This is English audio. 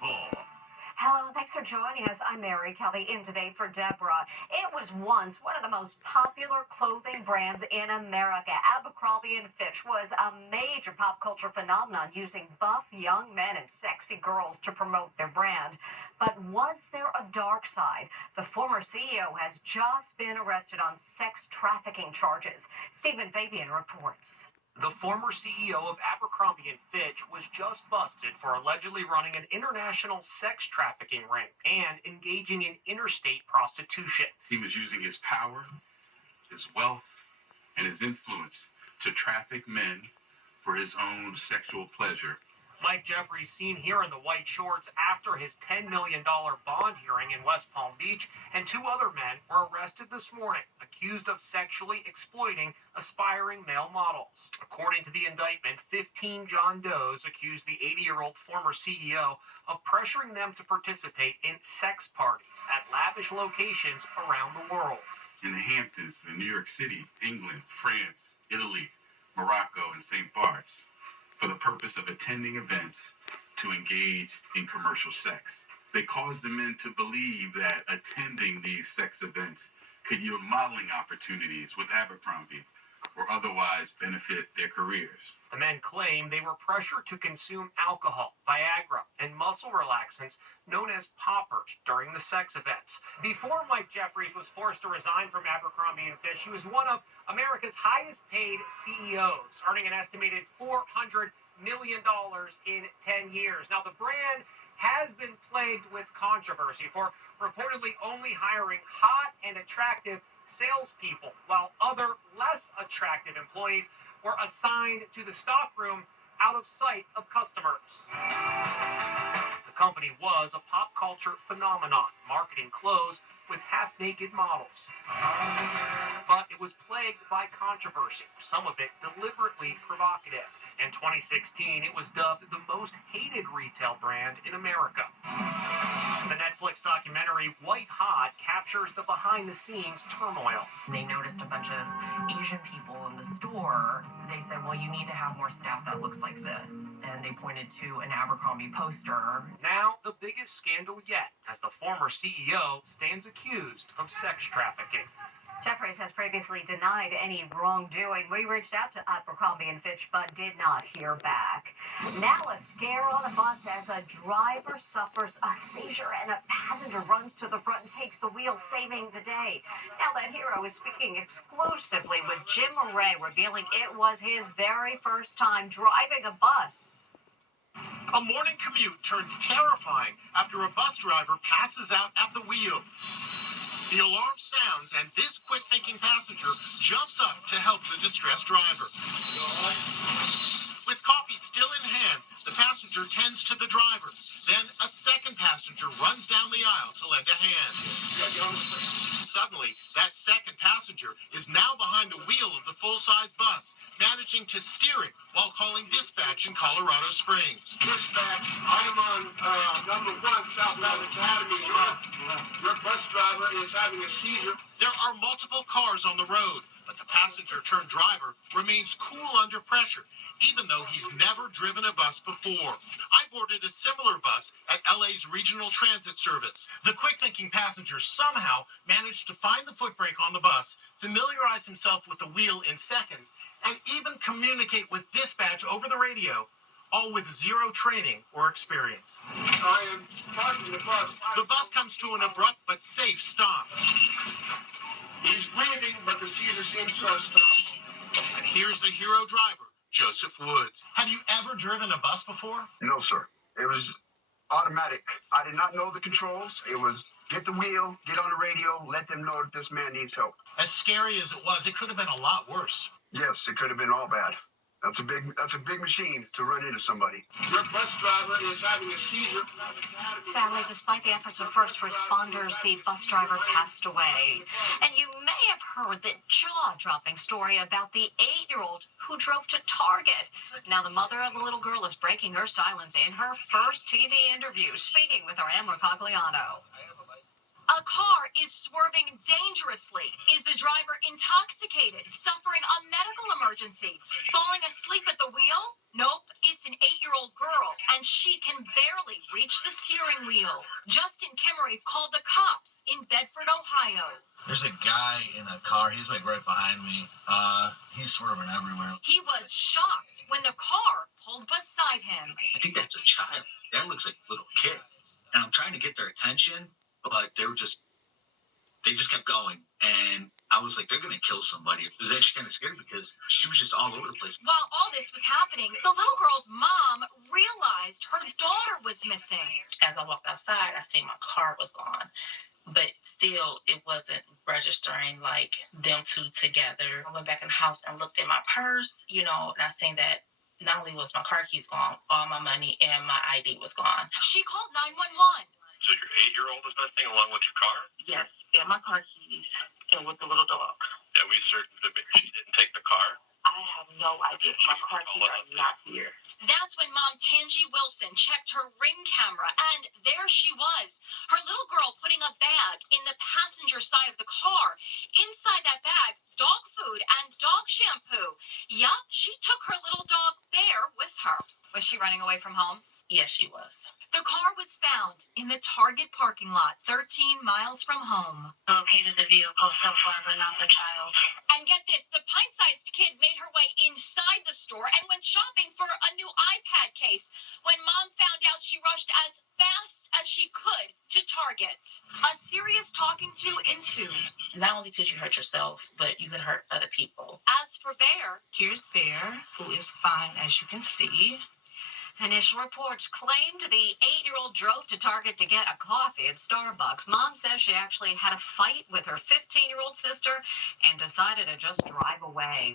Marvel. Hello, thanks for joining us. I'm Mary Kelly in today for Deborah. It was once one of the most popular clothing brands in America. Abercrombie & Fitch was a major pop culture phenomenon, using buff young men and sexy girls to promote their brand. But was there a dark side? The former CEO has just been arrested on sex trafficking charges. Stephen Fabian reports. The former CEO of Abercrombie & Fitch was just busted for allegedly running an international sex trafficking ring and engaging in interstate prostitution. He was using his power, his wealth, and his influence to traffic men for his own sexual pleasure. Mike Jeffries, seen here in the white shorts after his $10 million bond hearing in West Palm Beach, and two other men were arrested this morning, accused of sexually exploiting aspiring male models. According to the indictment, 15 John Does accused the 80-year-old former CEO of pressuring them to participate in sex parties at lavish locations around the world. In the Hamptons, in New York City, England, France, Italy, Morocco, and St. Bart's, for the purpose of attending events to engage in commercial sex. They caused the men to believe that attending these sex events could yield modeling opportunities with Abercrombie or otherwise benefit their careers. The men claim they were pressured to consume alcohol, Viagra, and muscle relaxants known as poppers during the sex events. Before Mike Jeffries was forced to resign from Abercrombie & Fitch, he was one of America's highest paid CEOs, earning an estimated $400 million in 10 years. Now, the brand has been plagued with controversy for reportedly only hiring hot and attractive salespeople, while other less attractive employees were assigned to the stockroom out of sight of customers. The company was a pop culture phenomenon, marketing clothes with half-naked models. But it was plagued by controversy, some of it deliberately provocative. In 2016, it was dubbed the most hated retail brand in America. The Netflix documentary White Hot captures the behind-the-scenes turmoil. They noticed a bunch of Asian people in the store. They said, well, you need to have more staff that looks like this. And they pointed to an Abercrombie poster. Now, the biggest scandal yet, as the former CEO stands accused of sex trafficking. Jeffries has previously denied any wrongdoing. We reached out to Abercrombie & Fitch, but did not hear back. Now a scare on a bus as a driver suffers a seizure and a passenger runs to the front and takes the wheel, saving the day. Now that hero is speaking exclusively with Jim Murray, revealing it was his very first time driving a bus. A morning commute turns terrifying after a bus driver passes out at the wheel. The alarm sounds, and this quick-thinking passenger jumps up to help the distressed driver. With coffee still in hand, the passenger tends to the driver. Then a second passenger runs down the aisle to lend a hand. Suddenly, that second passenger is now behind the wheel of the full-size bus, managing to steer it while calling dispatch in Colorado Springs. Dispatch, I am on number 1 Southbound Academy. Your bus driver is having a seizure. There are multiple cars on the road, but the passenger-turned-driver remains cool under pressure, even though he's never driven a bus before. I boarded a similar bus at LA's regional transit service. The quick-thinking passenger somehow managed to find the footbrake on the bus, familiarize himself with the wheel in seconds, and even communicate with dispatch over the radio, all with zero training or experience. I am parking the bus. The bus comes to an abrupt but safe stop. He's breathing, but the seizure seems to have stopped. And here's the hero driver, Joseph Woods. Have you ever driven a bus before? No, sir. It was automatic. I did not know the controls. It was get the wheel, get on the radio, let them know that this man needs help. As scary as it was, it could have been a lot worse. Yes, it could have been all bad. That's a big machine to run into somebody. Your bus driver is having a seizure. Sadly, despite the efforts of first responders, the bus driver passed away. And you may have heard the jaw-dropping story about the 8-year-old who drove to Target. Now the mother of the little girl is breaking her silence in her first TV interview, speaking with our Emma Cogliano. A car is swerving dangerously. Is the driver intoxicated, suffering a medical emergency, falling asleep at the wheel? Nope, it's an 8-year-old girl, and she can barely reach the steering wheel. Justin Kimmery called the cops in Bedford, Ohio. There's a guy in a car. He's like right behind me. He's swerving everywhere. He was shocked when the car pulled beside him. I think that's a child. That looks like a little kid. And I'm trying to get their attention, but they just kept going. And I was like, they're going to kill somebody. It was actually kind of scary because she was just all over the place. While all this was happening, the little girl's mom realized her daughter was missing. As I walked outside, I seen my car was gone. But still, it wasn't registering like them two together. I went back in the house and looked at my purse, and I seen that not only was my car keys gone, all my money and my ID was gone. She called 911. So your 8-year-old is missing along with your car? Yes, and my car keys and with the little dog. Yeah, we certain that maybe she didn't take the car. I have no idea if my car keys are not here. That's when Mom Tangi Wilson checked her Ring camera, and there she was. Her little girl putting a bag in the passenger side of the car. Inside that bag, dog food and dog shampoo. Yup, she took her little dog Bear with her. Was she running away from home? Yes, she was. The car was found in the Target parking lot, 13 miles from home. Located the vehicle so far, but not the child. And get this, the pint-sized kid made her way inside the store and went shopping for a new iPad case. When Mom found out, she rushed as fast as she could to Target. A serious talking to ensued. Not only could you hurt yourself, but you could hurt other people. As for Bear, Here's Bear, who is fine, as you can see. Initial reports claimed the 8-year-old drove to Target to get a coffee at Starbucks. Mom says she actually had a fight with her 15-year-old sister and decided to just drive away.